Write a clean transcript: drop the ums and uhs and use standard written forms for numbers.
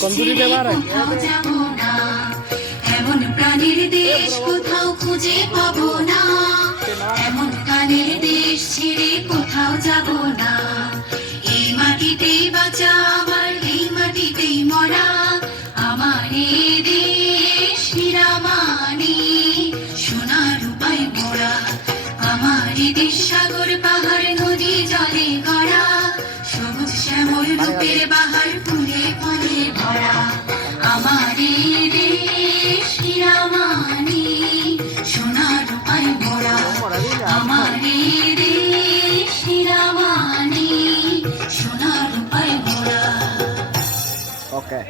কোথাও যাব না, এমন প্রাণের দেশ কোথাও খুঁজে পাবো না, এমন গানের দেশ ছেড়ে কোথাও যাব না। এই মাটিতেই বাঁচা আমার, এই মাটিতেই মরা আমার, এই দেশ নিরামানি সোনার রূপায় মোড়া। আমার এই দেশ সাগর পাহাড় নদী জলে গড়া, সবুজ শ্যামল রূপের বাহার ফুলে ফলে ভরা। আমার এই দেশ নিরামানি সোনার রূপায় মোড়া, আমার এই দেশ নিরামানি সোনার রূপায় মোড়া। ওকে।